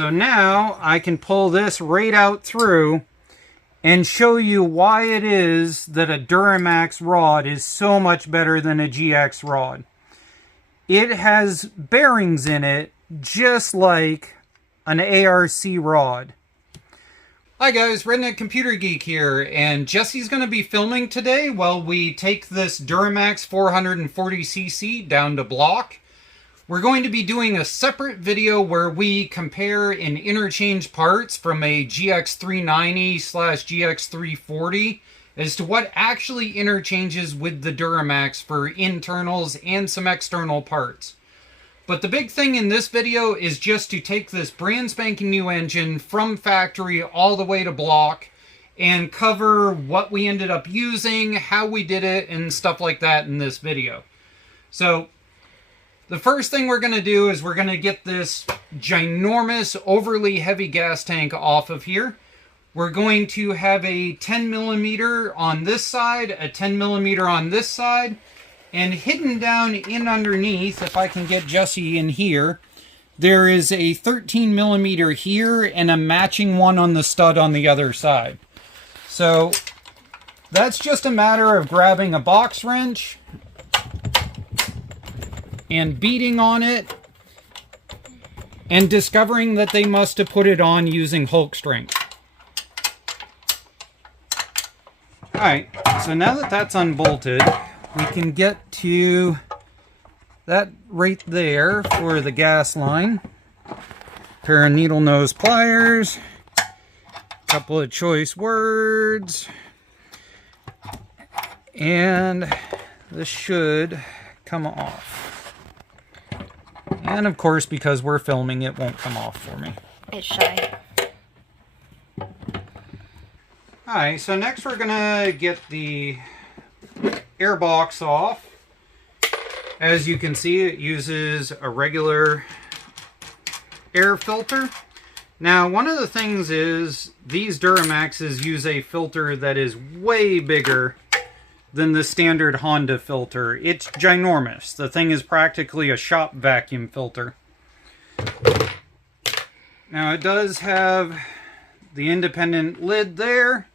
So now I can pull this right out through and show you why it is that a Duromax rod is so much better than a GX rod. It has bearings in it just like an ARC rod. Hi guys, Redneck Computer Geek here, and Jesse's going to be filming today while we take this Duromax 440cc down to block. We're going to be doing a separate video where we compare and interchange parts from a GX390/GX340 as to what actually interchanges with the Duromax for internals and some external parts. But the big thing in this video is just to take this brand spanking new engine from factory all the way to block and cover what we ended up using, how we did it, and stuff like that in this video. So the first thing we're going to do is we're going to get this ginormous, overly heavy gas tank off of here. We're going to have a 10mm on this side, a 10mm on this side, and hidden down in underneath, if I can get Jesse in here, there is a 13mm here and a matching one on the stud on the other side. So that's just a matter of grabbing a box wrench and beating on it and discovering that they must have put it on using Hulk strength. Alright, so now that that's unbolted, we can get to that right there for the gas line. Pair of needle nose pliers, a couple of choice words, and this should come off. And of course, because we're filming, it won't come off for me. It's shy. Alright, so next we're gonna get the air box off. As you can see, it uses a regular air filter. Now, one of the things is these Duramaxes use a filter that is way bigger than the standard Honda filter. It's ginormous. The thing is practically a shop vacuum filter. Now it does have the independent lid there,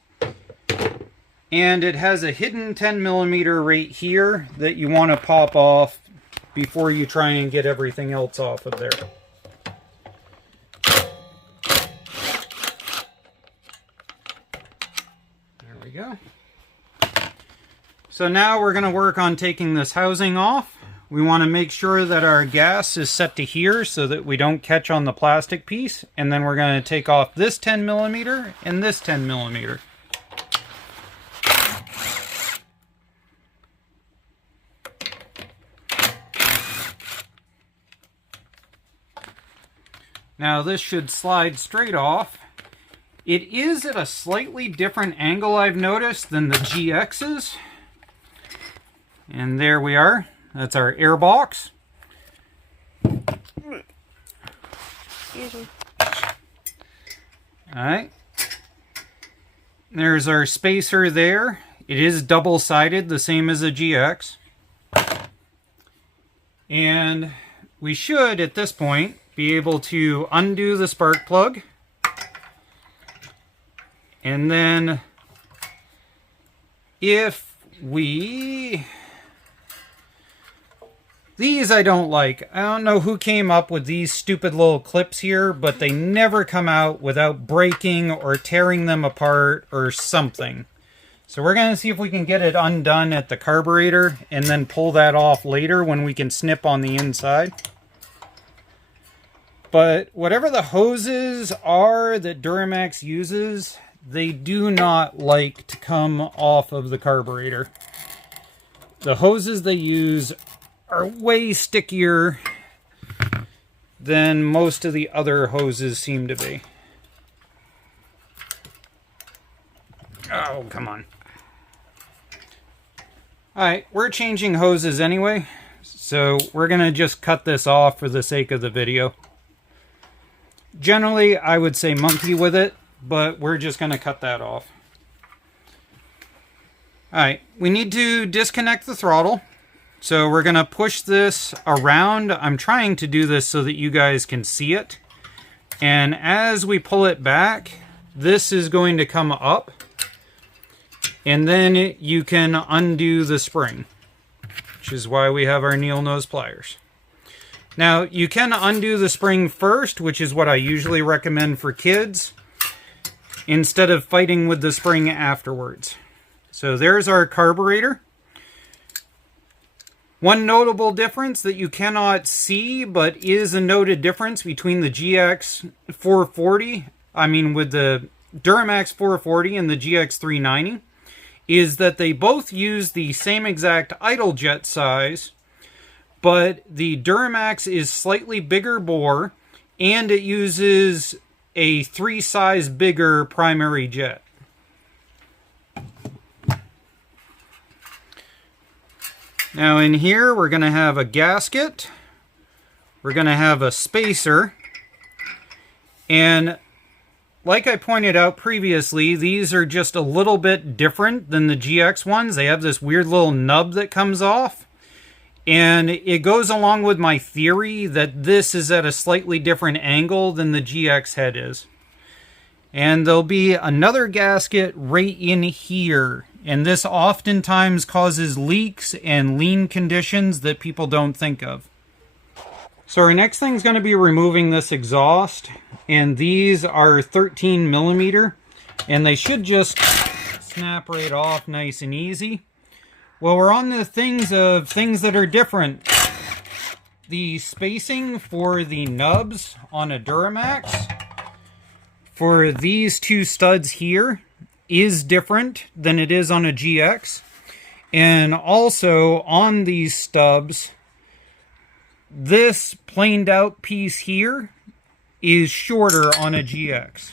and it has a hidden 10mm right here that you want to pop off before you try and get everything else off of there. There we go. So now we're going to work on taking this housing off. We want to make sure that our gas is set to here so that we don't catch on the plastic piece. And then we're going to take off this 10mm and this 10mm. Now this should slide straight off. It is at a slightly different angle, I've noticed, than the GX's. And there we are. That's our air box. Alright. There's our spacer there. It is double-sided, the same as a GX. And we should, at this point, be able to undo the spark plug. And then, if we... These I don't like. I don't know who came up with these stupid little clips here, but they never come out without breaking or tearing them apart or something. So we're going to see if we can get it undone at the carburetor and then pull that off later when we can snip on the inside. But whatever the hoses are that Duramax uses, they do not like to come off of the carburetor. The hoses they use are way stickier than most of the other hoses seem to be. Oh, come on. Alright, we're changing hoses anyway, so we're going to just cut this off for the sake of the video. Generally, I would say monkey with it, but we're just going to cut that off. Alright, we need to disconnect the throttle. So we're going to push this around. I'm trying to do this so that you guys can see it. And as we pull it back, this is going to come up. And then you can undo the spring, which is why we have our needle nose pliers. Now, you can undo the spring first, which is what I usually recommend for kids, instead of fighting with the spring afterwards. So there's our carburetor. One notable difference that you cannot see, but is a noted difference between the GX 440, with the Duromax 440 and the GX 390, is that they both use the same exact idle jet size, but the Duromax is slightly bigger bore, and it uses a 3 size bigger primary jet. Now in here we're going to have a gasket, we're going to have a spacer, and like I pointed out previously, these are just a little bit different than the GX ones. They have this weird little nub that comes off, and it goes along with my theory that this is at a slightly different angle than the GX head is. And there'll be another gasket right in here. And this oftentimes causes leaks and lean conditions that people don't think of. So our next thing is going to be removing this exhaust. And these are 13 millimeter. And they should just snap right off nice and easy. Well, we're on the things that are different. The spacing for the nubs on a Duromax for these two studs here is different than it is on a GX. And also on these stubs, this planed out piece here is shorter on a GX.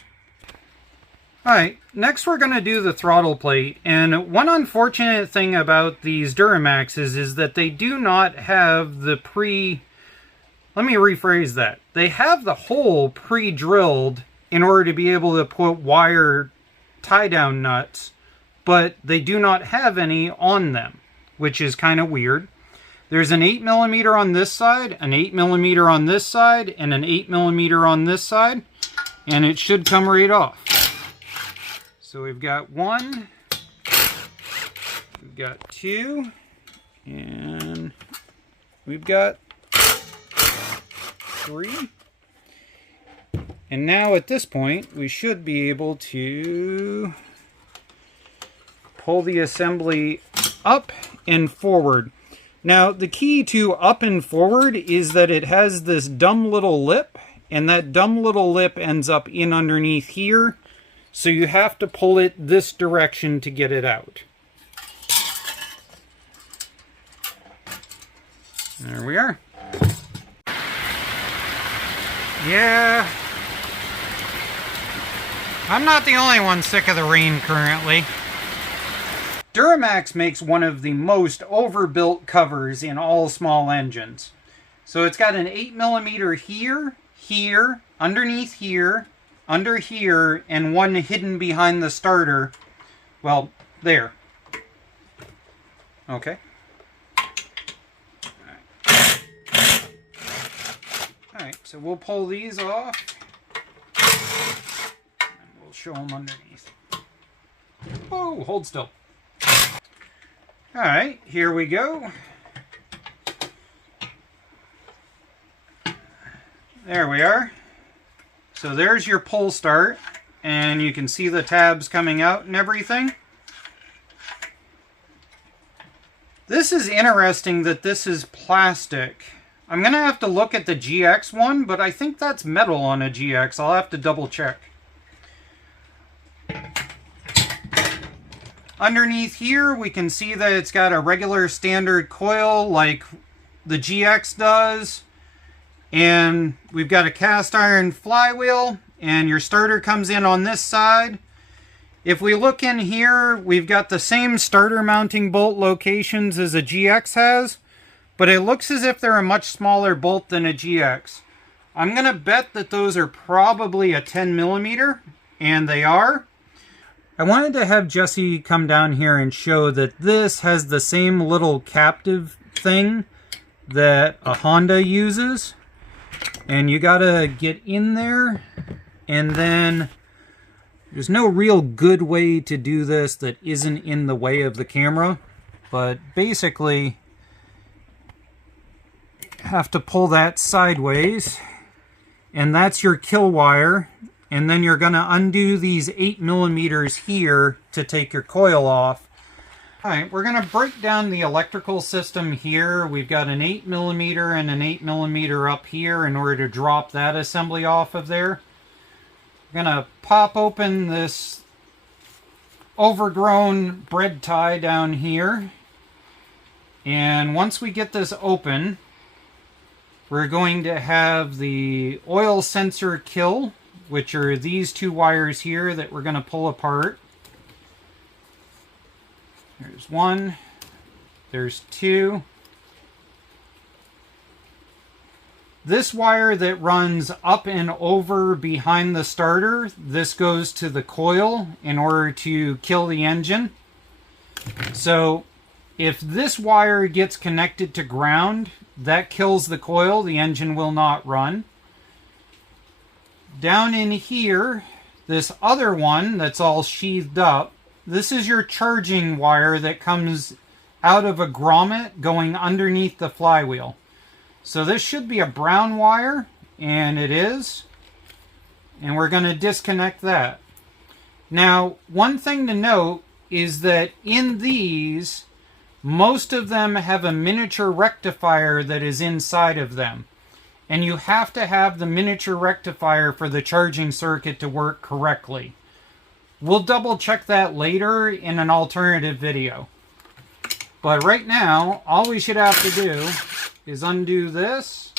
Alright, next we're going to do the throttle plate. And one unfortunate thing about these Duramaxes is that they do not have the let me rephrase that. They have the hole pre-drilled in order to be able to put wire tie-down nuts, but they do not have any on them, which is kind of weird. There's an 8mm on this side, an 8mm on this side, and an 8mm on this side, and it should come right off. So we've got one, we've got two, and we've got three. And now at this point, we should be able to pull the assembly up and forward. Now, the key to up and forward is that it has this dumb little lip, and that dumb little lip ends up in underneath here. So you have to pull it this direction to get it out. There we are. Yeah. I'm not the only one sick of the rain currently. Duromax makes one of the most overbuilt covers in all small engines. So it's got an 8mm here, here, underneath here, under here, and one hidden behind the starter. Well, there. Okay. Alright, so we'll pull these off. Show them underneath. Oh, hold still. Alright, here we go. There we are. So there's your pull start, and you can see the tabs coming out and everything. This is interesting that this is plastic. I'm going to have to look at the GX one, but I think that's metal on a GX. I'll have to double check. Underneath here, we can see that it's got a regular standard coil like the GX does. And we've got a cast iron flywheel, and your starter comes in on this side. If we look in here, we've got the same starter mounting bolt locations as a GX has, but it looks as if they're a much smaller bolt than a GX. I'm going to bet that those are probably a 10mm, and they are. I wanted to have Jesse come down here and show that this has the same little captive thing that a Honda uses. And you gotta get in there, and then there's no real good way to do this that isn't in the way of the camera, but basically you have to pull that sideways, and that's your kill wire. And then you're gonna undo these 8mm here to take your coil off. Alright, we're going to break down the electrical system here. We've got an 8mm and an 8mm up here in order to drop that assembly off of there. I'm going to pop open this overgrown bread tie down here. And once we get this open, we're going to have the oil sensor kill, which are these two wires here that we're going to pull apart. There's one, there's two. This wire that runs up and over behind the starter, this goes to the coil in order to kill the engine. So if this wire gets connected to ground, that kills the coil, the engine will not run. Down in here, this other one that's all sheathed up, this is your charging wire that comes out of a grommet going underneath the flywheel. So this should be a brown wire, and it is. And we're going to disconnect that. Now, one thing to note is that in these, most of them have a miniature rectifier that is inside of them. And you have to have the miniature rectifier for the charging circuit to work correctly. We'll double check that later in an alternative video. But right now, all we should have to do is undo this,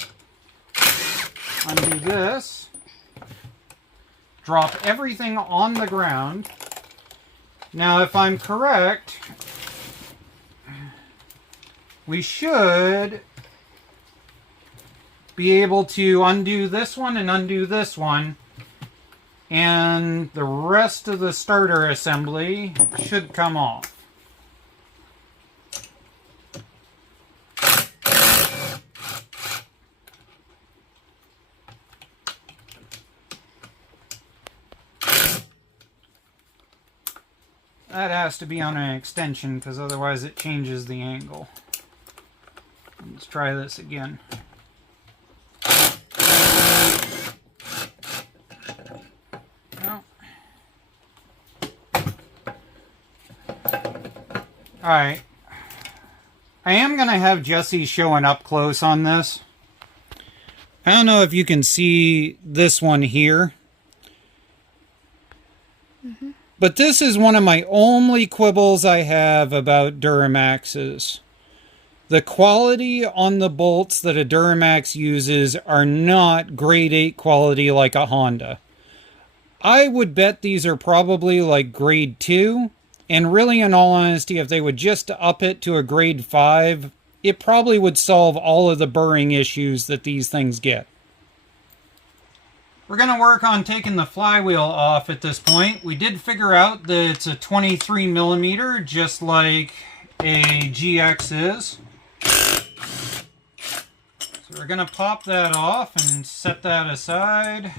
drop everything on the ground. Now, if I'm correct, we should be able to undo this one and undo this one, and the rest of the starter assembly should come off. That has to be on an extension because otherwise it changes the angle. Let's try this again. Alright, I am going to have Jesse showing up close on this. I don't know if you can see this one here. But this is one of my only quibbles I have about Duramaxes. The quality on the bolts that a Duramax uses are not grade 8 quality like a Honda. I would bet these are probably like grade 2. And really, in all honesty, if they would just up it to a grade 5, it probably would solve all of the burring issues that these things get. We're going to work on taking the flywheel off at this point. We did figure out that it's a 23mm, just like a GX is. So we're going to pop that off and set that aside.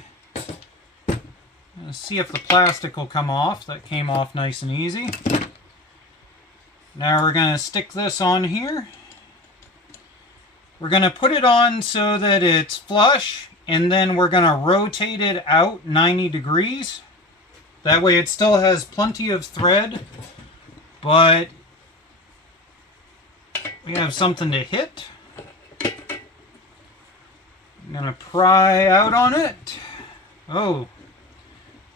Let's see if the plastic will come off. That came off nice and easy. Now we're going to stick this on here. We're going to put it on so that it's flush, and then we're going to rotate it out 90 degrees. That way it still has plenty of thread, but we have something to hit. I'm going to pry out on it. Oh.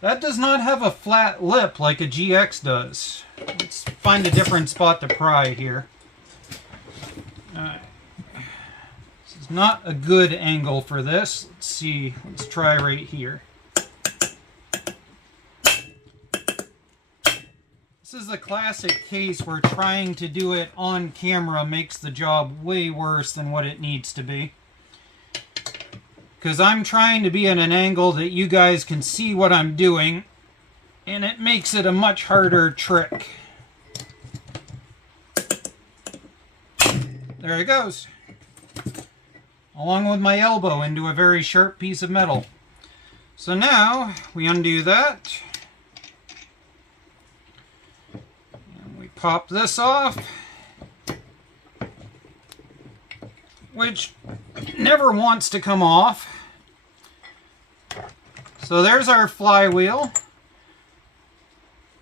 That does not have a flat lip like a GX does. Let's find a different spot to pry here. Alright. This is not a good angle for this. Let's see. Let's try right here. This is a classic case where trying to do it on camera makes the job way worse than what it needs to be. Because I'm trying to be at an angle that you guys can see what I'm doing, and it makes it a much harder trick. There it goes. along with my elbow into a very sharp piece of metal. So now we undo that. And we pop this off, which never wants to come off. So there's our flywheel.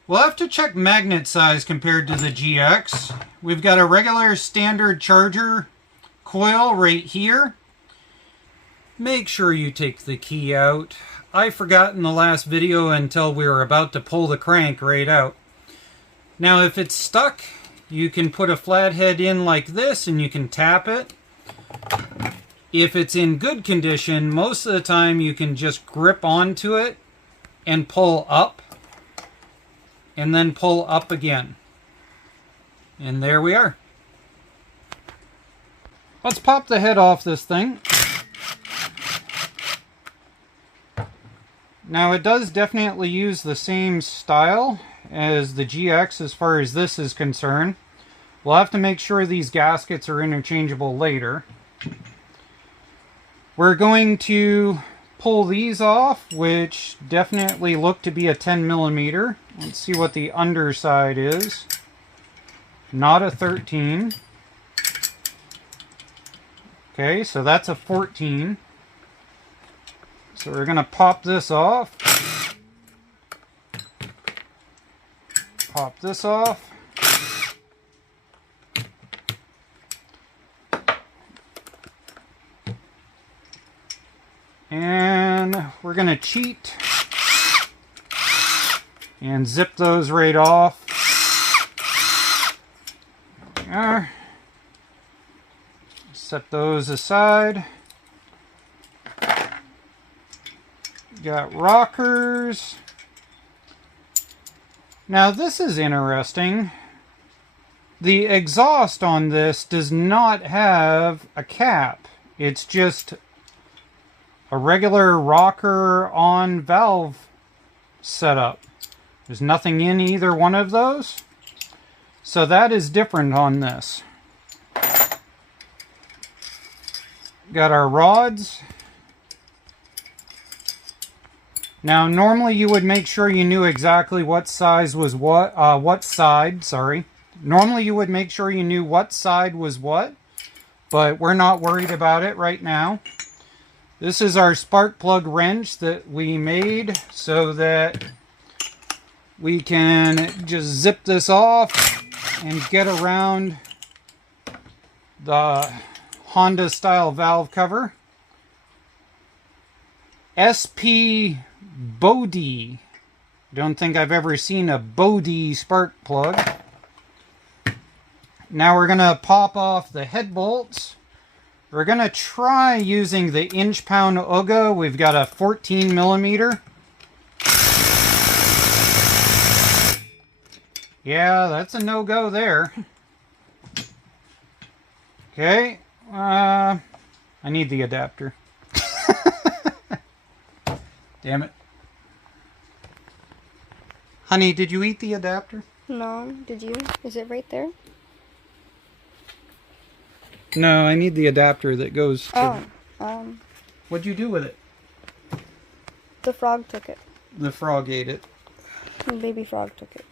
We'll have to check magnet size compared to the GX. We've got a regular standard charger coil right here. Make sure you take the key out. I forgot in the last video until we were about to pull the crank right out. Now if it's stuck, you can put a flathead in like this and you can tap it. If it's in good condition, most of the time you can just grip onto it and pull up. And then pull up again. And there we are. Let's pop the head off this thing. Now it does definitely use the same style as the GX as far as this is concerned. We'll have to make sure these gaskets are interchangeable later. We're going to pull these off, which definitely look to be a 10mm. Let's see what the underside is. Not a 13. Okay, so that's a 14. So we're going to pop this off. Pop this off. And we're going to cheat and zip those right off. There we are. Set those aside. Got rockers. Now this is interesting. The exhaust on this does not have a cap. It's just a regular rocker on valve setup. There's nothing in either one of those. So that is different on this. Got our rods. Now normally you would make sure you knew exactly what size was what side, sorry. Normally you would make sure you knew what side was what, but we're not worried about it right now. This is our spark plug wrench that we made so that we can just zip this off and get around the Honda style valve cover. SP Bodhi. Don't think I've ever seen a Bodhi spark plug. Now we're going to pop off the head bolts. We're going to try using the inch-pound Uga. We've got a 14mm. Yeah, that's a no-go there. Okay. I need the adapter. Damn it. Honey, did you eat the adapter? No, did you? Is it right there? No, I need the adapter that goes to... Oh, What'd you do with it? the frog took it. The frog ate it. The baby frog took it.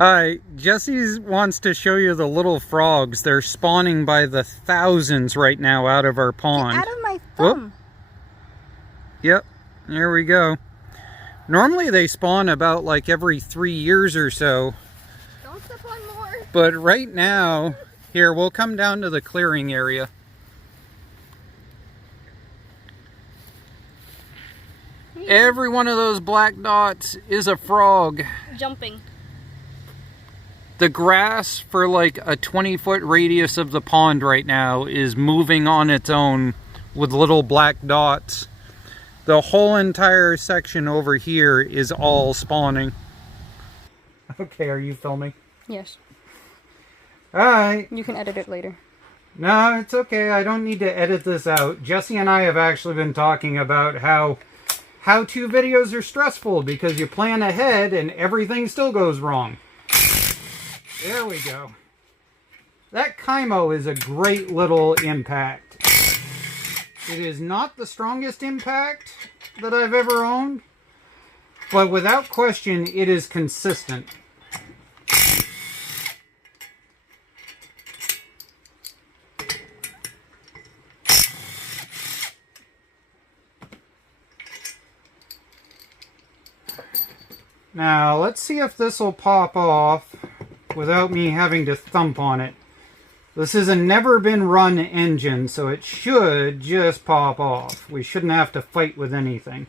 Alright, Jesse wants to show you the little frogs. They're spawning by the thousands right now out of our pond. Get out of my thumb! Whoop. Yep, there we go. Normally they spawn about like every 3 years or so. Don't step on more! But right now, here, we'll come down to the clearing area. Every one of those black dots is a frog. Jumping. The grass for like a 20-foot radius of the pond right now is moving on its own with little black dots. The whole entire section over here is all spawning. Okay, are you filming? Yes. Alright. You can edit it later. No, it's okay. I don't need to edit this out. Jesse and I have actually been talking about how how-to videos are stressful because you plan ahead and everything still goes wrong. There we go. That Kaimo is a great little impact. It is not the strongest impact that I've ever owned, but without question, it is consistent. Now, let's see if this will pop off without me having to thump on it. This is a never been run engine, so it should just pop off. We shouldn't have to fight with anything.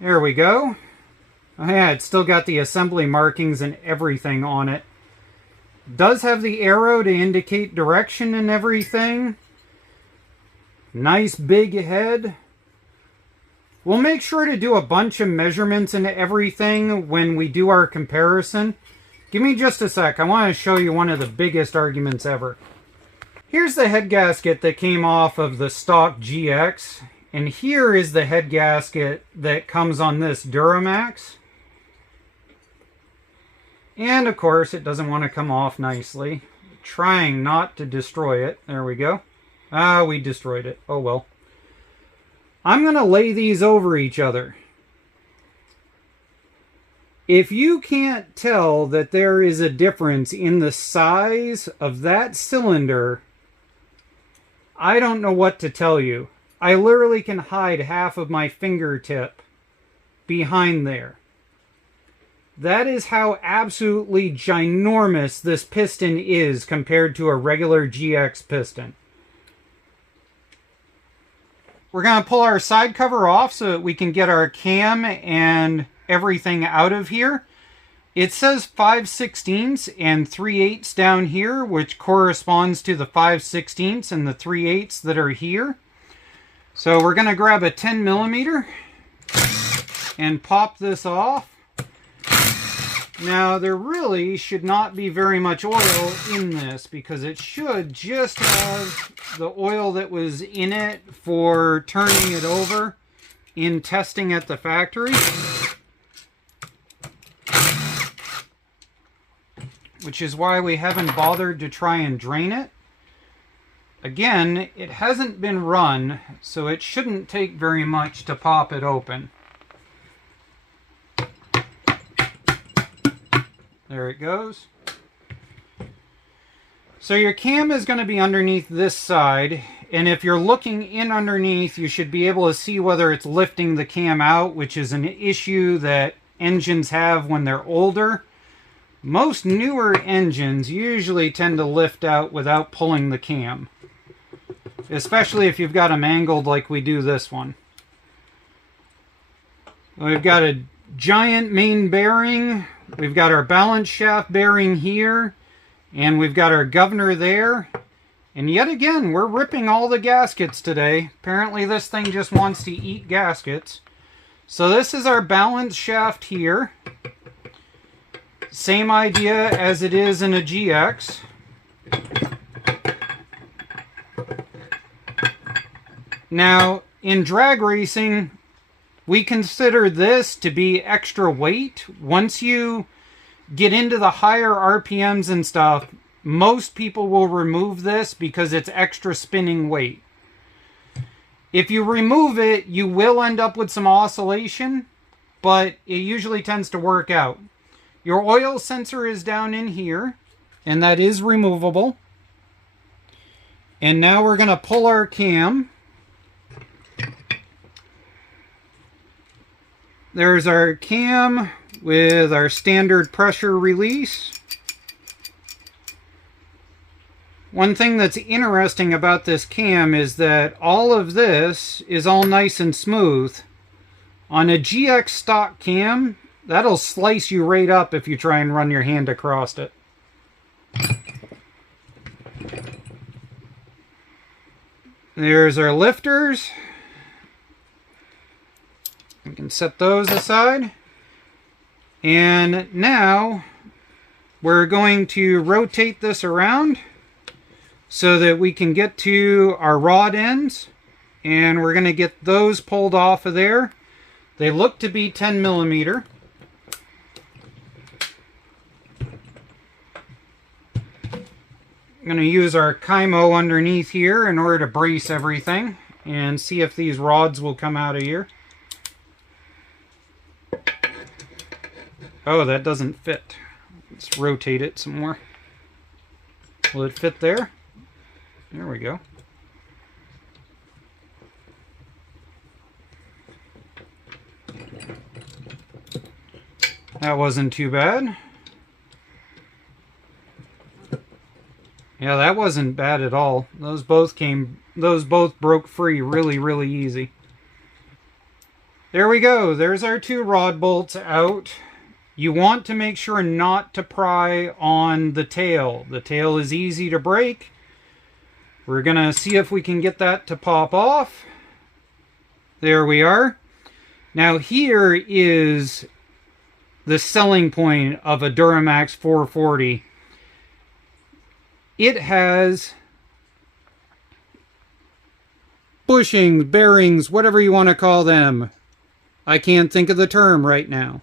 There we go. Oh yeah, it's still got the assembly markings and everything on it. Does have the arrow to indicate direction and everything. Nice big head. We'll make sure to do a bunch of measurements and everything when we do our comparison. Give me just a sec. I want to show you one of the biggest arguments ever. Here's the head gasket that came off of the stock GX. And here is the head gasket that comes on this Duromax. And of course, it doesn't want to come off nicely. Trying not to destroy it. There we go. Ah, we destroyed it. Oh well. I'm going to lay these over each other. If you can't tell that there is a difference in the size of that cylinder, I don't know what to tell you. I literally can hide half of my fingertip behind there. That is how absolutely ginormous this piston is compared to a regular GX piston. We're going to pull our side cover off so that we can get our cam and everything out of here. It says 5/16 and 3/8 down here, which corresponds to the 5/16 and the 3/8 that are here. So we're going to grab a 10mm and pop this off. Now, there really should not be very much oil in this because it should just have the oil that was in it for turning it over in testing at the factory. Which is why we haven't bothered to try and drain it. Again, it hasn't been run, so it shouldn't take very much to pop it open. There it goes. So your cam is going to be underneath this side, and if you're looking in underneath, you should be able to see whether it's lifting the cam out, which is an issue that engines have when they're older. Most newer engines usually tend to lift out without pulling the cam, especially if you've got them angled like we do this one. We've got a giant main bearing. We've got our balance shaft bearing here, and we've got our governor there. And yet again, we're ripping all the gaskets today. Apparently this thing just wants to eat gaskets. So this is our balance shaft here. Same idea as it is in a GX. Now, in drag racing, we consider this to be extra weight. Once you get into the higher RPMs and stuff, most people will remove this because it's extra spinning weight. If you remove it, you will end up with some oscillation, but it usually tends to work out. Your oil sensor is down in here, and that is removable. And now we're going to pull our cam. There's our cam with our standard pressure release. One thing that's interesting about this cam is that all of this is all nice and smooth. On a GX stock cam, that'll slice you right up if you try and run your hand across it. There's our lifters. We can set those aside. And now we're going to rotate this around so that we can get to our rod ends. And we're going to get those pulled off of there. They look to be 10mm. I'm going to use our Kymo underneath here in order to brace everything and see if these rods will come out of here. Oh, that doesn't fit. Let's rotate it some more. Will it fit there? There we go. That wasn't too bad. Yeah, that wasn't bad at all. Those both broke free really easy. There we go. There's our two rod bolts out. You want to make sure not to pry on the tail. The tail is easy to break. We're going to see if we can get that to pop off. There we are. Now here is the selling point of a Duromax 440. It has bushings, bearings, whatever you want to call them. I can't think of the term right now.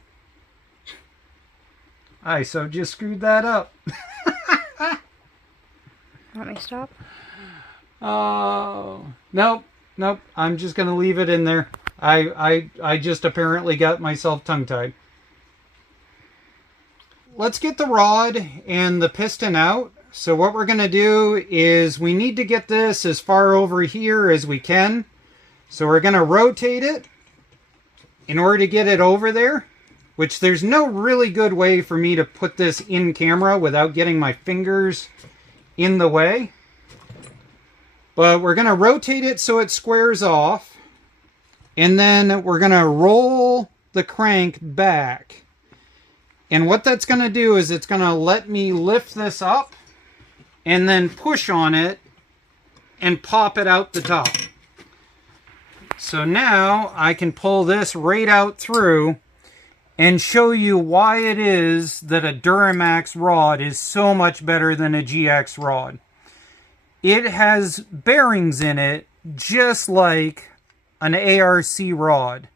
So just screwed that up. Want me to stop? Oh, nope. I'm just going to leave it in there. I just apparently got myself tongue-tied. Let's get the rod and the piston out. So what we're going to do is we need to get this as far over here as we can. So we're going to rotate it in order to get it over there, which there's no really good way for me to put this in camera without getting my fingers in the way. But we're going to rotate it so it squares off. And then we're going to roll the crank back. And what that's going to do is it's going to let me lift this up and then push on it and pop it out the top. So now I can pull this right out through and show you why it is that a Duramax rod is so much better than a GX rod. It has bearings in it just like an ARC rod.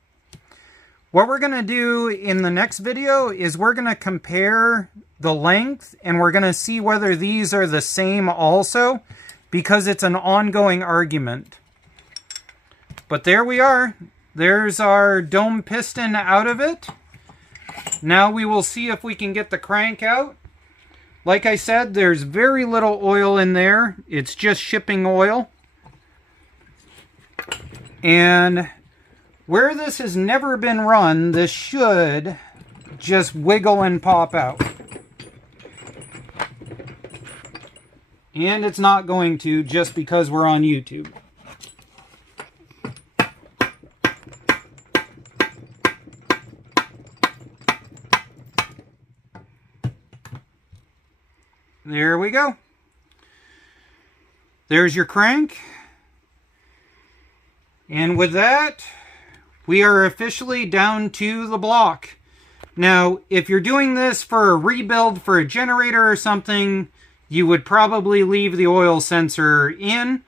What we're going to do in the next video is we're going to compare the length and we're going to see whether these are the same also, because it's an ongoing argument. But there we are. There's our dome piston out of it. Now we will see if we can get the crank out. Like I said, there's very little oil in there. It's just shipping oil. And where this has never been run, this should just wiggle and pop out. And it's not going to, just because we're on YouTube. There we go. There's your crank. And with that, we are officially down to the block. Now, if you're doing this for a rebuild for a generator or something, you would probably leave the oil sensor in.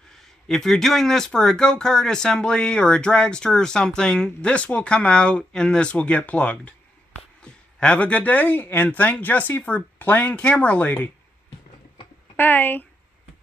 If you're doing this for a go-kart assembly or a dragster or something, this will come out and this will get plugged. Have a good day, and thank Jessie for playing Camera Lady. Bye.